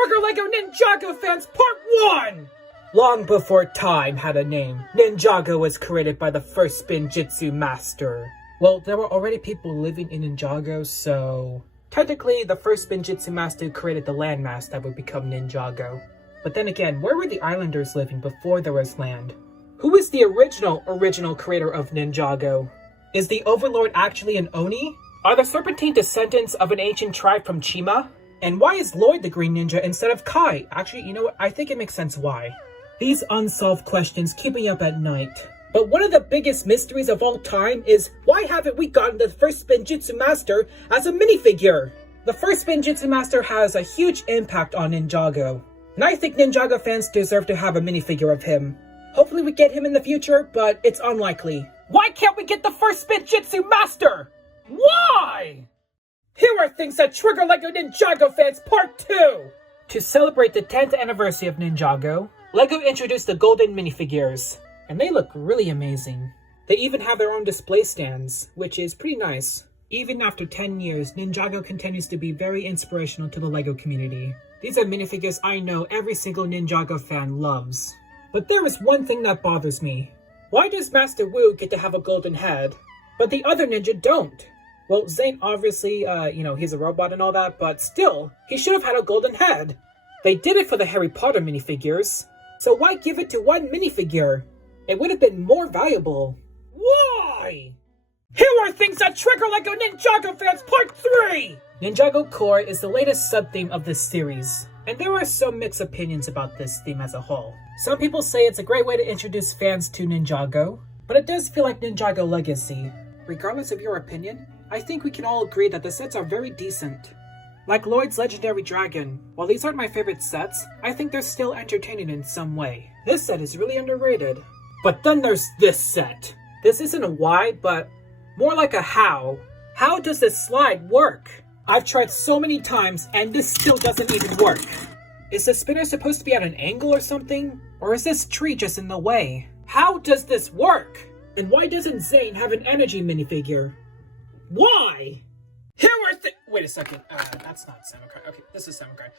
Trigger LEGO Ninjago fans, Part 1! Long before time had a name, Ninjago was created by the first Spinjitzu master. Well, there were already people living in Ninjago, so... technically, the first Spinjitzu master created the landmass that would become Ninjago. But then again, where were the islanders living before there was land? Who is the original creator of Ninjago? Is the Overlord actually an Oni? Are the Serpentine descendants of an ancient tribe from Chima? And why is Lloyd the Green Ninja instead of Kai? Actually, you know what? I think it makes sense why. These unsolved questions keep me up at night. But one of the biggest mysteries of all time is, why haven't we gotten the first Spinjitzu Master as a minifigure? The first Spinjitzu Master has a huge impact on Ninjago. And I think Ninjago fans deserve to have a minifigure of him. Hopefully we get him in the future, but it's unlikely. Why can't we get the first Spinjitzu Master? Why? Here are things that trigger LEGO Ninjago fans, Part 2! To celebrate the 10th anniversary of Ninjago, LEGO introduced the golden minifigures, and they look really amazing. They even have their own display stands, which is pretty nice. Even after 10 years, Ninjago continues to be very inspirational to the LEGO community. These are minifigures I know every single Ninjago fan loves. But there is one thing that bothers me. Why does Master Wu get to have a golden head, but the other ninja don't? Well, Zane obviously, he's a robot and all that, but still, he should have had a golden head. They did it for the Harry Potter minifigures, so why give it to one minifigure? It would have been more valuable. Why? Here are things that trigger LEGO Ninjago fans, Part 3! Ninjago Core is the latest sub-theme of this series, and there are some mixed opinions about this theme as a whole. Some people say it's a great way to introduce fans to Ninjago, but it does feel like Ninjago Legacy. Regardless of your opinion, I think we can all agree that the sets are very decent. Like Lloyd's Legendary Dragon, while these aren't my favorite sets, I think they're still entertaining in some way. This set is really underrated. But then there's this set. This isn't a why, but more like a how. How does this slide work? I've tried so many times and this still doesn't even work. Is the spinner supposed to be at an angle or something? Or is this tree just in the way? How does this work? And why doesn't Zane have an energy minifigure? Why? Here are wait a second. That's not Samukai. Okay, this is Samukai.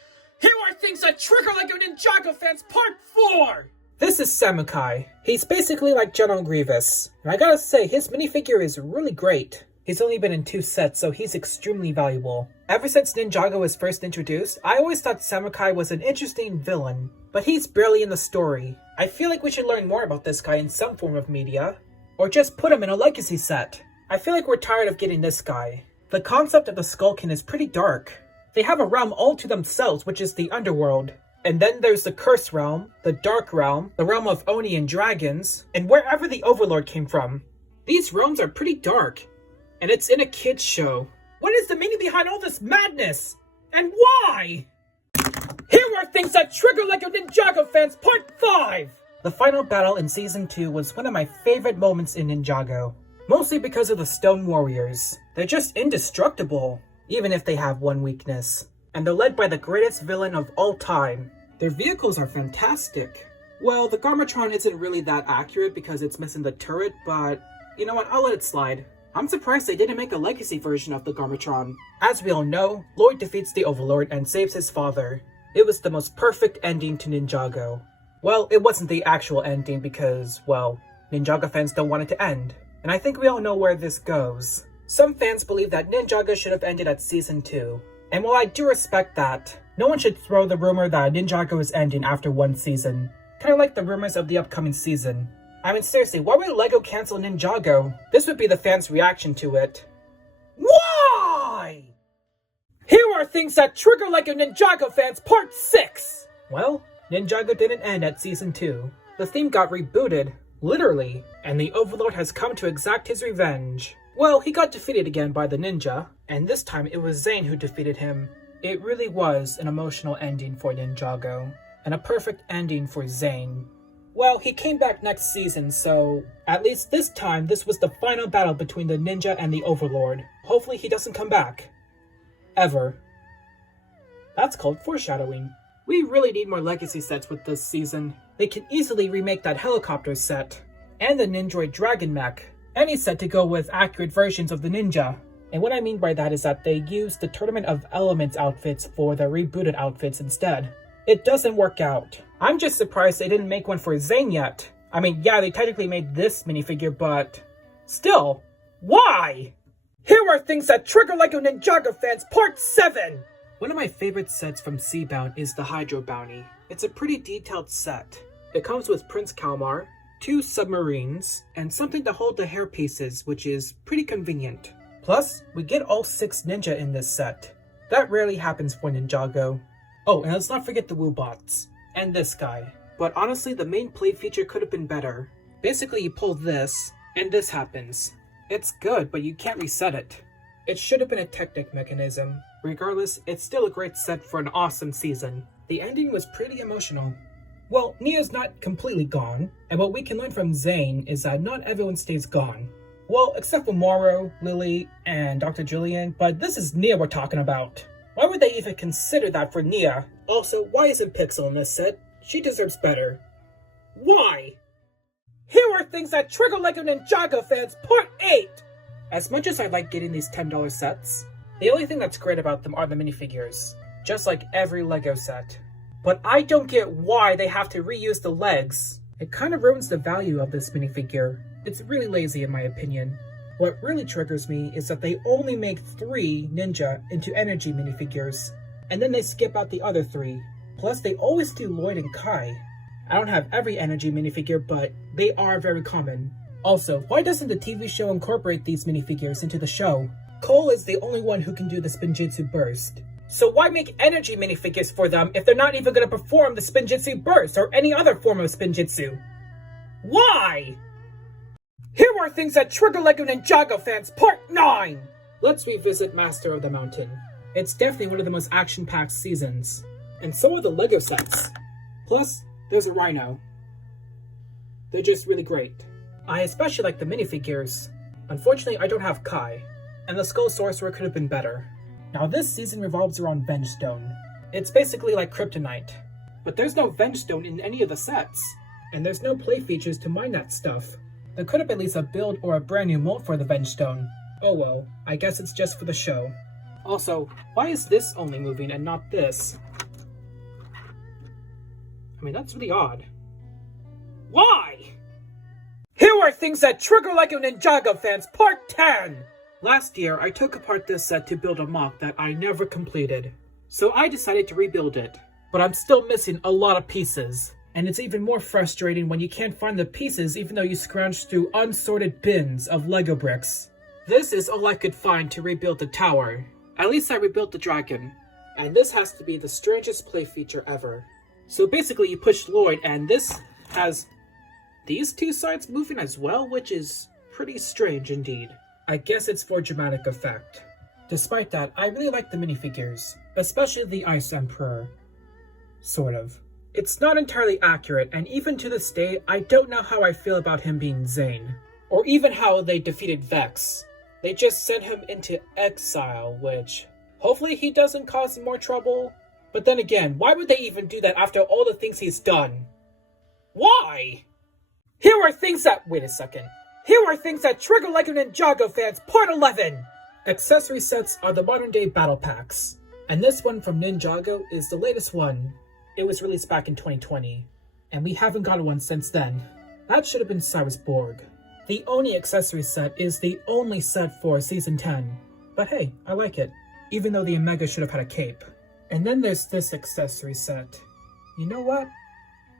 Here are things that trigger LEGO Ninjago fans, Part 4! This is Samukai. He's basically like General Grievous. And I gotta say, his minifigure is really great. He's only been in 2 sets, so he's extremely valuable. Ever since Ninjago was first introduced, I always thought Samukai was an interesting villain. But he's barely in the story. I feel like we should learn more about this guy in some form of media. Or just put him in a legacy set. I feel like we're tired of getting this guy. The concept of the Skullkin is pretty dark. They have a realm all to themselves, which is the underworld. And then there's the Cursed Realm, the Dark Realm, the realm of Oni and dragons, and wherever the Overlord came from. These realms are pretty dark, and it's in a kid's show. What is the meaning behind all this madness? And why? Here are things that trigger LEGO Ninjago fans, Part 5! The final battle in Season 2 was one of my favorite moments in Ninjago. Mostly because of the Stone Warriors. They're just indestructible, even if they have one weakness. And they're led by the greatest villain of all time. Their vehicles are fantastic. Well, the Garmadon isn't really that accurate because it's missing the turret, but you know what, I'll let it slide. I'm surprised they didn't make a legacy version of the Garmadon. As we all know, Lloyd defeats the Overlord and saves his father. It was the most perfect ending to Ninjago. Well, it wasn't the actual ending because, well, Ninjago fans don't want it to end. And I think we all know where this goes. Some fans believe that Ninjago should have ended at Season 2. And while I do respect that, no one should throw the rumor that Ninjago is ending after one season. Kinda like the rumors of the upcoming season. I mean seriously, why would LEGO cancel Ninjago? This would be the fans' reaction to it. Why? Here are things that trigger LEGO Ninjago fans, Part 6! Well, Ninjago didn't end at Season 2. The theme got rebooted. Literally, and the Overlord has come to exact his revenge. Well, he got defeated again by the ninja, and this time it was Zane who defeated him. It really was an emotional ending for Ninjago, and a perfect ending for Zane. Well, he came back next season, so at least this time this was the final battle between the ninja and the Overlord. Hopefully he doesn't come back. Ever. That's called foreshadowing. We really need more legacy sets with this season. They can easily remake that helicopter set, and the Nindroid Dragon mech, any set to go with accurate versions of the ninja. And what I mean by that is that they used the Tournament of Elements outfits for the rebooted outfits instead. It doesn't work out. I'm just surprised they didn't make one for Zane yet. I mean, yeah, they technically made this minifigure, but still, why? Here are things that trigger LEGO Ninjago fans, Part 7! One of my favorite sets from Seabound is the Hydro Bounty. It's a pretty detailed set. It comes with Prince Kalmar, 2 submarines, and something to hold the hair pieces, which is pretty convenient. Plus, we get all 6 ninja in this set. That rarely happens for Ninjago. Oh, and let's not forget the Woobots. And this guy. But honestly, the main play feature could have been better. Basically, you pull this, and this happens. It's good, but you can't reset it. It should have been a Technic mechanism. Regardless, it's still a great set for an awesome season. The ending was pretty emotional. Well, Nia's not completely gone, and what we can learn from Zane is that not everyone stays gone. Well, except for Moro, Lily, and Dr. Julian, but this is Nia we're talking about. Why would they even consider that for Nia? Also, why isn't Pixel in this set? She deserves better. Why? Here are things that trigger LEGO Ninjago fans, Part 8! As much as I like getting these $10 sets, the only thing that's great about them are the minifigures. Just like every LEGO set. But I don't get why they have to reuse the legs. It kind of ruins the value of this minifigure. It's really lazy in my opinion. What really triggers me is that they only make 3 ninja into energy minifigures, and then they skip out the other 3. Plus they always do Lloyd and Kai. I don't have every energy minifigure, but they are very common. Also, why doesn't the TV show incorporate these minifigures into the show? Cole is the only one who can do the Spinjitzu burst. So why make energy minifigures for them if they're not even going to perform the Spinjitzu burst or any other form of Spinjitzu? Why? Here are things that trigger LEGO Ninjago fans, Part 9! Let's revisit Master of the Mountain. It's definitely one of the most action-packed seasons. And so are the LEGO sets. Plus, there's a Rhino. They're just really great. I especially like the minifigures. Unfortunately, I don't have Kai. And the Skull Sorcerer could have been better. Now this season revolves around Vengestone. It's basically like Kryptonite. But there's no Vengestone in any of the sets. And there's no play features to mine that stuff. There could have been at least a build or a brand new mold for the Vengestone. Oh well, I guess it's just for the show. Also, why is this only moving and not this? I mean, that's really odd. Why? Here are things that trigger LEGO Ninjago fans, Part 10! Last year, I took apart this set to build a mock that I never completed. So I decided to rebuild it. But I'm still missing a lot of pieces. And it's even more frustrating when you can't find the pieces even though you scrounge through unsorted bins of Lego bricks. This is all I could find to rebuild the tower. At least I rebuilt the dragon. And this has to be the strangest play feature ever. So basically you push Lloyd and this has these 2 sides moving as well, which is pretty strange indeed. I guess it's for dramatic effect. Despite that, I really like the minifigures, especially the Ice Emperor. Sort of. It's not entirely accurate, and even to this day, I don't know how I feel about him being Zane. Or even how they defeated Vex. They just sent him into exile, which hopefully he doesn't cause more trouble. But then again, why would they even do that after all the things he's done? Why? Here are things that— wait a second. Here are things that trigger LEGO Ninjago fans, Part 11! Accessory sets are the modern day battle packs. And this one from Ninjago is the latest one. It was released back in 2020. And we haven't gotten one since then. That should have been Cyrus Borg. The Oni accessory set is the only set for Season 10. But hey, I like it. Even though the Omega should have had a cape. And then there's this accessory set. You know what?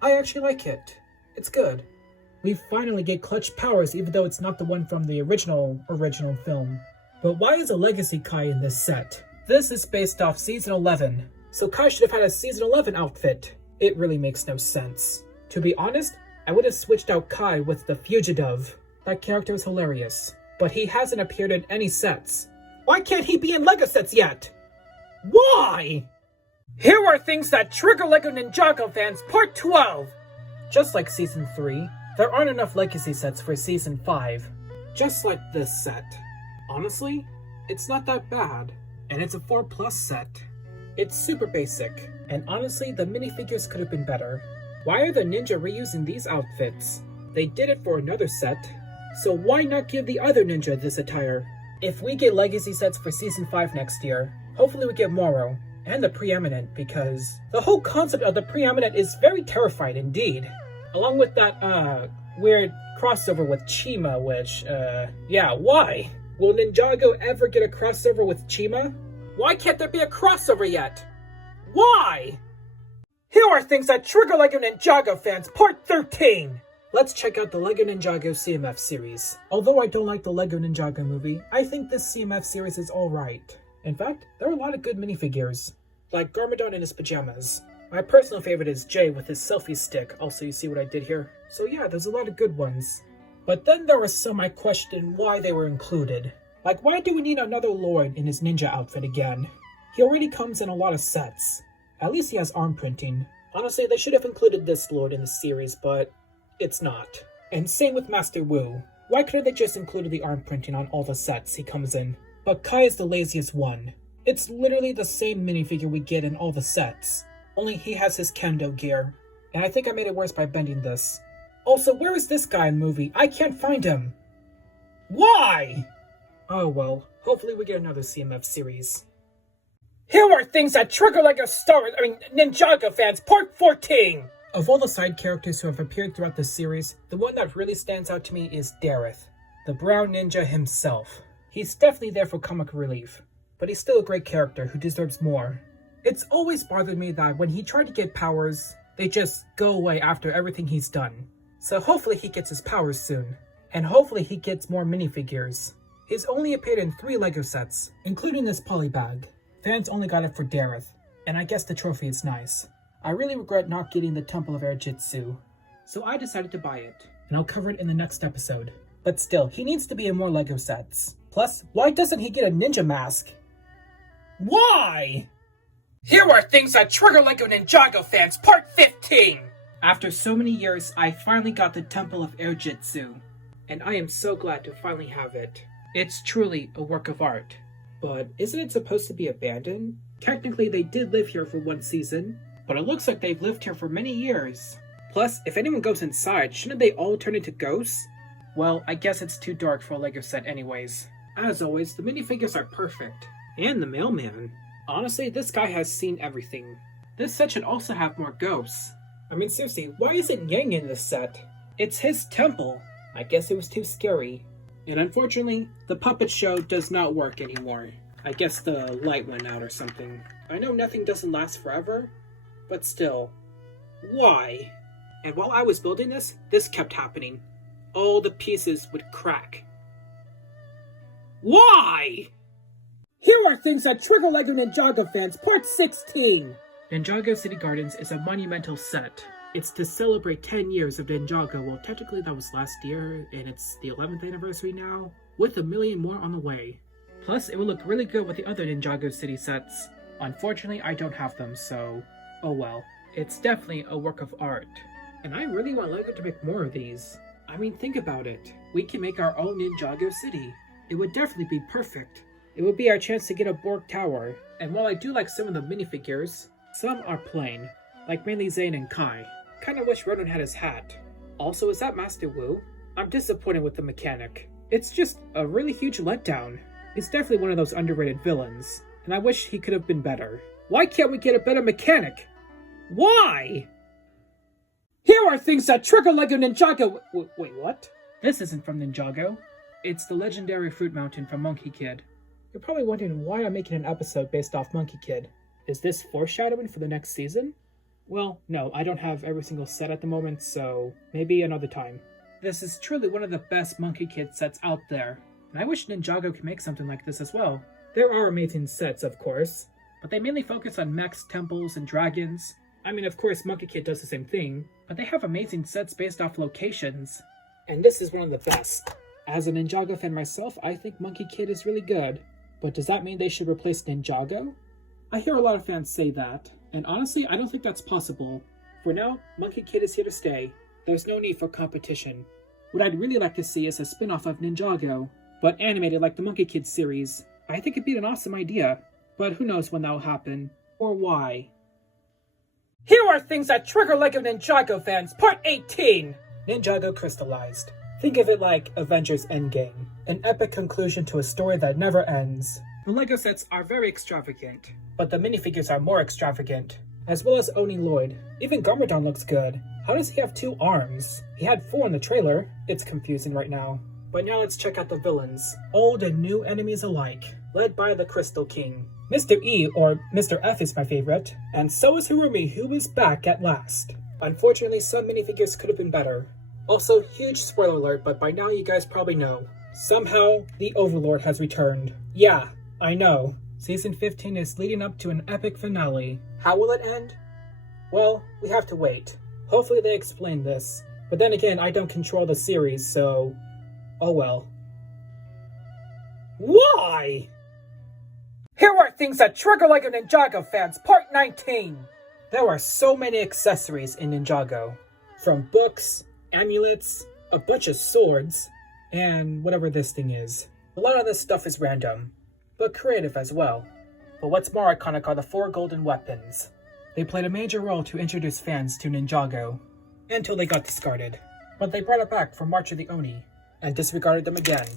I actually like it. It's good. We finally get clutch powers even though it's not the one from the original film. But why is a Legacy Kai in this set? This is based off Season 11, so Kai should have had a Season 11 outfit. It really makes no sense. To be honest, I would have switched out Kai with the Fugitive. That character is hilarious, but he hasn't appeared in any sets. Why can't he be in LEGO sets yet? Why? Here are things that trigger LEGO Ninjago fans, Part 12! Just like Season 3, there aren't enough Legacy sets for Season 5. Just like this set. Honestly, it's not that bad. And it's a 4+ set. It's super basic. And honestly, the minifigures could have been better. Why are the ninja reusing these outfits? They did it for another set. So why not give the other ninja this attire? if we get legacy sets for Season 5 next year, hopefully we get Moro and the Preeminent, because the whole concept of the Preeminent is very terrifying indeed. Along with that, weird crossover with Chima, which, yeah, why? Will Ninjago ever get a crossover with Chima? Why can't there be a crossover yet? Why? Here are things that trigger LEGO Ninjago fans, Part 13! Let's check out the LEGO Ninjago CMF series. Although I don't like the LEGO Ninjago movie, I think this CMF series is alright. In fact, there are a lot of good minifigures, like Garmadon in his pajamas. My personal favorite is Jay with his selfie stick, also you see what I did here? So yeah, there's a lot of good ones. But then there were some I questioned why they were included. Like, why do we need another Lord in his ninja outfit again? He already comes in a lot of sets. At least he has arm printing. Honestly, they should have included this Lord in the series, but it's not. And same with Master Wu. Why couldn't they just included the arm printing on all the sets he comes in? But Kai is the laziest one. It's literally the same minifigure we get in all the sets. Only he has his kendo gear. And I think I made it worse by bending this. Also, where is this guy in the movie? I can't find him. Why? Oh well, hopefully we get another CMF series. Here are things that trigger LEGO Ninjago fans, Part 14! Of all the side characters who have appeared throughout the series, the one that really stands out to me is Dareth, the brown ninja himself. He's definitely there for comic relief, but he's still a great character who deserves more. It's always bothered me that when he tried to get powers, they just go away after everything he's done. So hopefully he gets his powers soon, and hopefully he gets more minifigures. He's only appeared in 3 LEGO sets, including this polybag. Fans only got it for Dareth, and I guess the trophy is nice. I really regret not getting the Temple of Jitsu, so I decided to buy it, and I'll cover it in the next episode. But still, he needs to be in more LEGO sets. Plus, why doesn't he get a ninja mask? Why? Here are things that trigger LEGO Ninjago fans, Part 15! After so many years, I finally got the Temple of Jitsu, and I am so glad to finally have it. It's truly a work of art. But isn't it supposed to be abandoned? Technically, they did live here for 1 season, but it looks like they've lived here for many years. Plus, if anyone goes inside, shouldn't they all turn into ghosts? Well, I guess it's too dark for a LEGO set anyways. As always, the minifigures are perfect. And the mailman. Honestly, this guy has seen everything. This set should also have more ghosts. I mean, seriously, why isn't Yang in this set? It's his temple. I guess it was too scary. And unfortunately, the puppet show does not work anymore. I guess the light went out or something. I know nothing doesn't last forever, but still, why? And while I was building this kept happening. All the pieces would crack. Why? Here are things that trigger LEGO Ninjago fans, Part 16! Ninjago City Gardens is a monumental set. It's to celebrate 10 years of Ninjago. Well, technically that was last year, and it's the 11th anniversary now, with 1 million more on the way. Plus, it will look really good with the other Ninjago City sets. Unfortunately, I don't have them, so oh well. It's definitely a work of art. And I really want LEGO to make more of these. I mean, think about it. We can make our own Ninjago City. It would definitely be perfect. It would be our chance to get a Borg Tower. And while I do like some of the minifigures, some are plain, like mainly Zane and Kai. Kinda wish Ronan had his hat. Also, is that Master Wu? I'm disappointed with the mechanic. It's just a really huge letdown. He's definitely one of those underrated villains, and I wish he could have been better. Why can't we get a better mechanic? Why? Here are things that trigger LEGO Ninjago. Wait, what? This isn't from Ninjago. It's the legendary Fruit Mountain from Monkey Kid. You're probably wondering why I'm making an episode based off Monkey Kid. Is this foreshadowing for the next season? Well, no, I don't have every single set at the moment, so maybe another time. This is truly one of the best Monkey Kid sets out there, and I wish Ninjago could make something like this as well. There are amazing sets, of course, but they mainly focus on mechs, temples, and dragons. I mean, of course, Monkey Kid does the same thing, but they have amazing sets based off locations. And this is one of the best. As a Ninjago fan myself, I think Monkey Kid is really good. But does that mean they should replace Ninjago? I hear a lot of fans say that, and honestly, I don't think that's possible. For now, Monkey Kid is here to stay. There's no need for competition. What I'd really like to see is a spin-off of Ninjago, but animated like the Monkey Kid series. I think it'd be an awesome idea, but who knows when that'll happen, or why. Here are things that trigger LEGO Ninjago fans, Part 18! Ninjago Crystallized. Think of it like Avengers Endgame, an epic conclusion to a story that never ends. The LEGO sets are very extravagant, but the minifigures are more extravagant, as well as Oni Lloyd. Even Garmadon looks good. How does he have 2 arms? He had 4 in the trailer. It's confusing right now. But now let's check out the villains. Old and new enemies alike, led by the Crystal King. Mr. E, or Mr. F, is my favorite, and so is Harumi, who is back at last. Unfortunately, some minifigures could have been better. Also, huge spoiler alert, but by now you guys probably know. Somehow, the Overlord has returned. Yeah, I know. Season 15 is leading up to an epic finale. How will it end? Well, we have to wait. Hopefully they explain this. But then again, I don't control the series, so... oh well. Why? Here are things that trigger LEGO Ninjago fans, Part 19! There are so many accessories in Ninjago. From books, amulets, a bunch of swords, and whatever this thing is. A lot of this stuff is random, but creative as well. But what's more iconic are the 4 golden weapons. They played a major role to introduce fans to Ninjago, until they got discarded. But they brought it back for March of the Oni, and disregarded them again.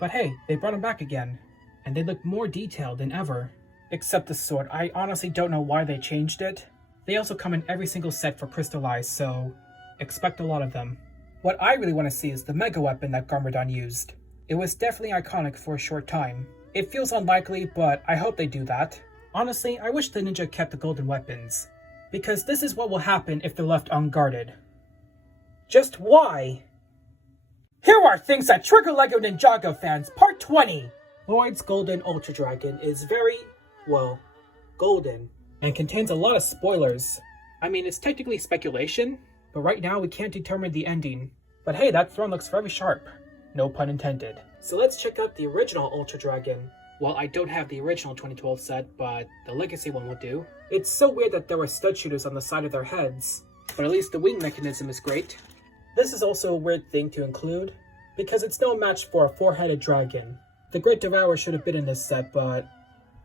But hey, they brought them back again, and they look more detailed than ever. Except the sword, I honestly don't know why they changed it. They also come in every single set for Crystallized, so expect a lot of them. What I really want to see is the mega weapon that Garmadon used. It was definitely iconic for a short time. It feels unlikely, but I hope they do that. Honestly, I wish the ninja kept the golden weapons, because this is what will happen if they're left unguarded. Just why? Here are things that trigger LEGO Ninjago fans, Part 20! Lloyd's Golden Ultra Dragon is very, well, golden, and contains a lot of spoilers. I mean, it's technically speculation, but right now we can't determine the ending. But hey, that throne looks very sharp. No pun intended. So let's check out the original Ultra Dragon. Well, I don't have the original 2012 set, but the Legacy one will do. It's so weird that there were stud shooters on the side of their heads, but at least the wing mechanism is great. This is also a weird thing to include, because it's no match for a 4-headed dragon. The Great Devourer should have been in this set, but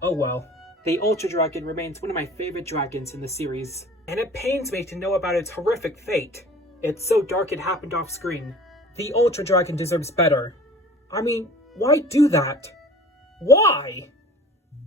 oh well. The Ultra Dragon remains one of my favorite dragons in the series, and it pains me to know about its horrific fate. It's so dark it happened off screen. The Ultra Dragon deserves better. I mean, why do that? Why?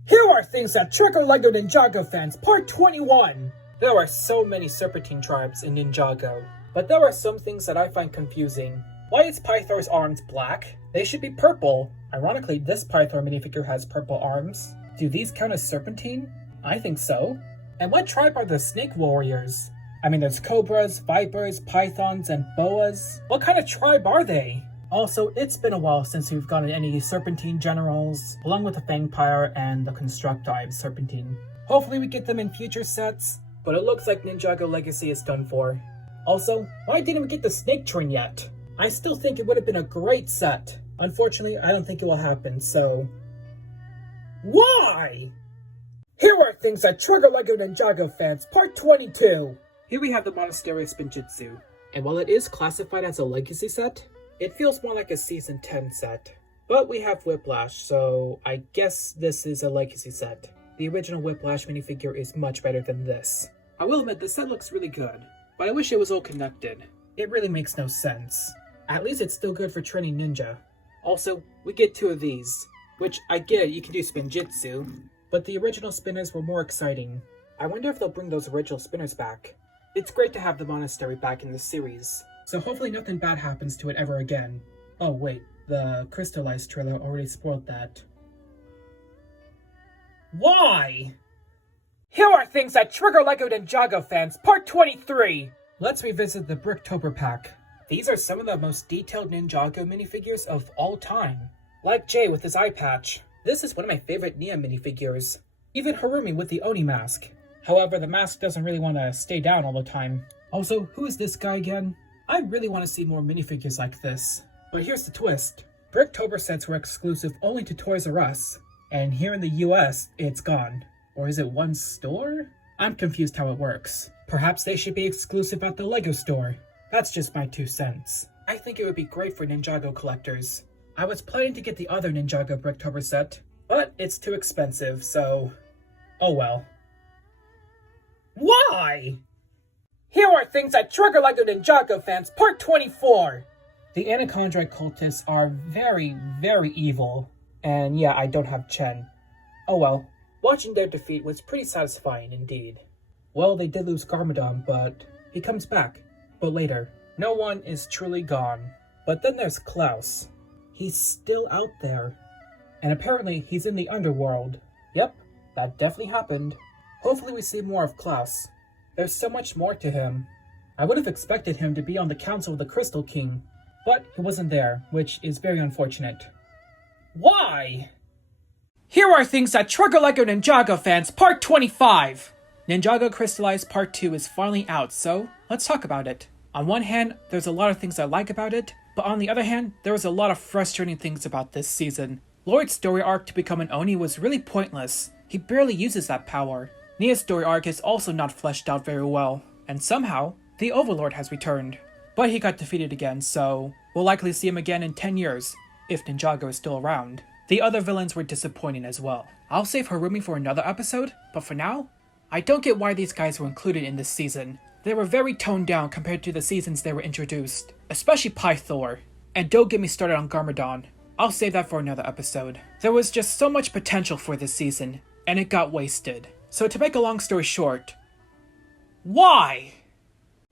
Here are things that trigger LEGO Ninjago fans, Part 21! There are so many Serpentine tribes in Ninjago, but there are some things that I find confusing. Why is Pythor's arms black? They should be purple. Ironically, this Pythor minifigure has purple arms. Do these count as Serpentine? I think so. And what tribe are the Snake Warriors? I mean, there's cobras, vipers, pythons, and boas. What kind of tribe are they? Also, it's been a while since we've gotten any Serpentine generals, along with the Fangpire and the Constructive Serpentine. Hopefully we get them in future sets, but it looks like Ninjago Legacy is done for. Also, why didn't we get the Snake Train yet? I still think it would have been a great set. Unfortunately, I don't think it will happen, so... why? Here are things that trigger LEGO Ninjago fans, Part 22! Here we have the Monastery of Spinjitzu, and while it is classified as a legacy set, it feels more like a Season 10 set. But we have Whiplash, so I guess this is a legacy set. The original Whiplash minifigure is much better than this. I will admit, the set looks really good, but I wish it was all connected. It really makes no sense. At least it's still good for training ninja. Also, we get 2 of these, which I get you can do Spinjitzu, but the original spinners were more exciting. I wonder if they'll bring those original spinners back. It's great to have the monastery back in the series, so hopefully nothing bad happens to it ever again. Oh wait, the Crystallized trailer already spoiled that. Why? Here are things that trigger LEGO Ninjago fans, Part 23! Let's revisit the Bricktober pack. These are some of the most detailed Ninjago minifigures of all time. Like Jay with his eye patch. This is one of my favorite Nia minifigures. Even Harumi with the Oni mask. However, the mask doesn't really want to stay down all the time. Also, who is this guy again? I really want to see more minifigures like this. But here's the twist. Bricktober sets were exclusive only to Toys R Us. And here in the US, it's gone. Or is it one store? I'm confused how it works. Perhaps they should be exclusive at the LEGO store. That's just my 2 cents. I think it would be great for Ninjago collectors. I was planning to get the other Ninjago Bricktober set, but it's too expensive, so... oh well. Why? Here are things that trigger LEGO Ninjago fans, Part 24! The Anacondra cultists are very, very evil. And yeah, I don't have Chen. Oh well. Watching their defeat was pretty satisfying indeed. Well, they did lose Garmadon, but he comes back. But later. No one is truly gone. But then there's Klaus. He's still out there. And apparently he's in the underworld. Yep, that definitely happened. Hopefully we see more of Klaus. There's so much more to him. I would have expected him to be on the Council of the Crystal King. But he wasn't there, which is very unfortunate. Why? Here are things that trigger LEGO Ninjago fans, Part 25! Ninjago Crystallized Part 2 is finally out, so let's talk about it. On one hand, there's a lot of things I like about it, but on the other hand, there was a lot of frustrating things about this season. Lloyd's story arc to become an Oni was really pointless. He barely uses that power. Nia's story arc is also not fleshed out very well, and somehow, the Overlord has returned. But he got defeated again, so we'll likely see him again in 10 years, if Ninjago is still around. The other villains were disappointing as well. I'll save Harumi for another episode, but for now, I don't get why these guys were included in this season. They were very toned down compared to the seasons they were introduced, especially Pythor. And don't get me started on Garmadon. I'll save that for another episode. There was just so much potential for this season, and it got wasted. So to make a long story short, why?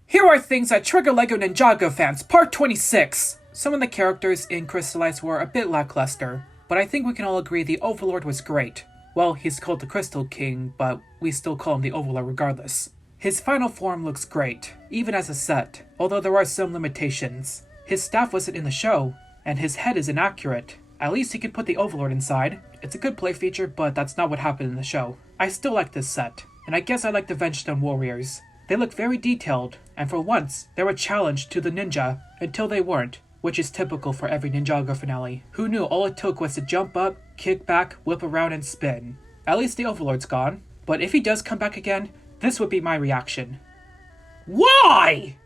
Here are things that trigger LEGO Ninjago fans, Part 26! Some of the characters in Crystallized were a bit lackluster, but I think we can all agree the Overlord was great. Well, he's called the Crystal King, but we still call him the Overlord regardless. His final form looks great, even as a set, although there are some limitations. His staff wasn't in the show, and his head is inaccurate. At least he could put the Overlord inside. It's a good play feature, but that's not what happened in the show. I still like this set, and I guess I like the Vengestone Warriors. They look very detailed, and for once, they're a challenge to the ninja, until they weren't, which is typical for every Ninjago finale. Who knew all it took was to jump up, kick back, whip around, and spin? At least the Overlord's gone, but if he does come back again, this would be my reaction. Why?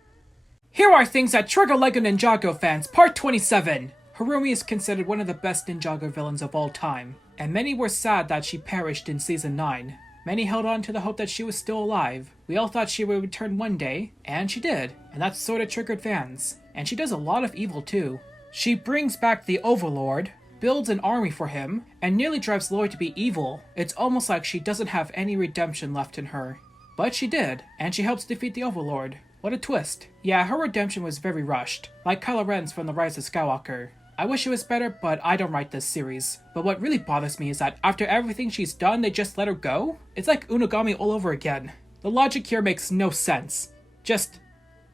Here are things that trigger LEGO Ninjago fans, Part 27! Harumi is considered one of the best Ninjago villains of all time, and many were sad that she perished in Season 9. Many held on to the hope that she was still alive. We all thought she would return one day, and she did, and that sorta triggered fans. And she does a lot of evil too. She brings back the Overlord, builds an army for him, and nearly drives Lloyd to be evil. It's almost like she doesn't have any redemption left in her. But she did, and she helps defeat the Overlord. What a twist. Yeah, her redemption was very rushed, like Kylo Ren's from The Rise of Skywalker. I wish it was better, but I don't write this series. But what really bothers me is that after everything she's done, they just let her go? It's like Unagami all over again. The logic here makes no sense. Just,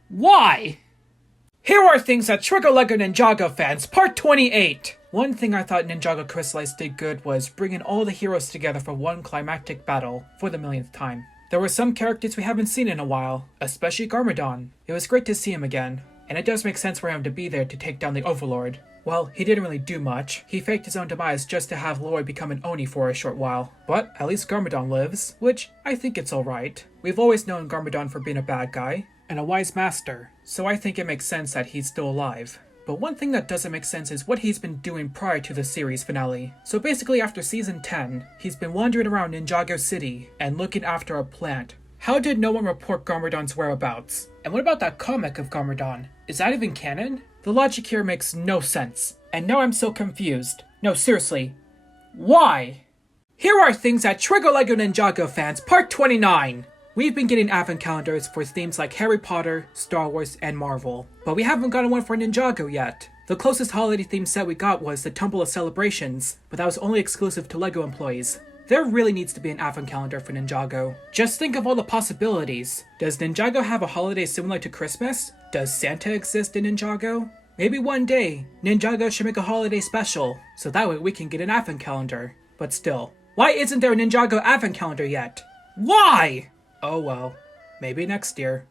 why? Here are things that trigger LEGO Ninjago fans, Part 28! One thing I thought Ninjago Crystallized did good was bringing all the heroes together for one climactic battle, for the millionth time. There were some characters we haven't seen in a while, especially Garmadon. It was great to see him again, and it does make sense for him to be there to take down the Overlord. Well, he didn't really do much. He faked his own demise just to have Lloyd become an Oni for a short while. But at least Garmadon lives, which I think it's alright. We've always known Garmadon for being a bad guy, and a wise master, so I think it makes sense that he's still alive. But one thing that doesn't make sense is what he's been doing prior to the series finale. So basically after Season 10, he's been wandering around Ninjago City and looking after a plant. How did no one report Garmadon's whereabouts? And what about that comic of Garmadon? Is that even canon? The logic here makes no sense. And now I'm so confused. No, seriously. Why? Here are things that trigger LEGO Ninjago fans, Part 29! We've been getting advent calendars for themes like Harry Potter, Star Wars, and Marvel. But we haven't gotten one for Ninjago yet. The closest holiday themed set we got was the Temple of Celebrations, but that was only exclusive to LEGO employees. There really needs to be an advent calendar for Ninjago. Just think of all the possibilities. Does Ninjago have a holiday similar to Christmas? Does Santa exist in Ninjago? Maybe one day, Ninjago should make a holiday special, so that way we can get an advent calendar. But still, why isn't there a Ninjago advent calendar yet? Why? Oh well, maybe next year.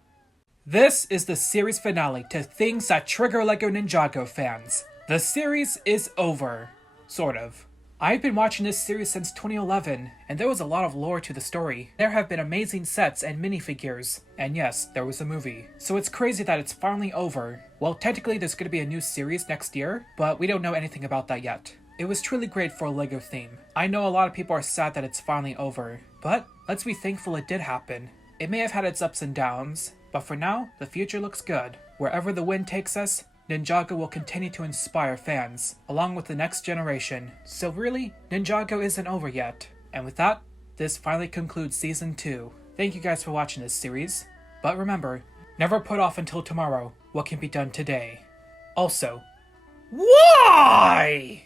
This is the series finale to things that trigger LEGO Ninjago fans. The series is over. Sort of. I've been watching this series since 2011, and there was a lot of lore to the story. There have been amazing sets and minifigures, and yes, there was a movie. So it's crazy that it's finally over. Well, technically there's going to be a new series next year, but we don't know anything about that yet. It was truly great for a LEGO theme. I know a lot of people are sad that it's finally over, but let's be thankful it did happen. It may have had its ups and downs, but for now, the future looks good. Wherever the wind takes us, Ninjago will continue to inspire fans, along with the next generation. So really, Ninjago isn't over yet. And with that, this finally concludes Season 2. Thank you guys for watching this series. But remember, never put off until tomorrow what can be done today. Also, why?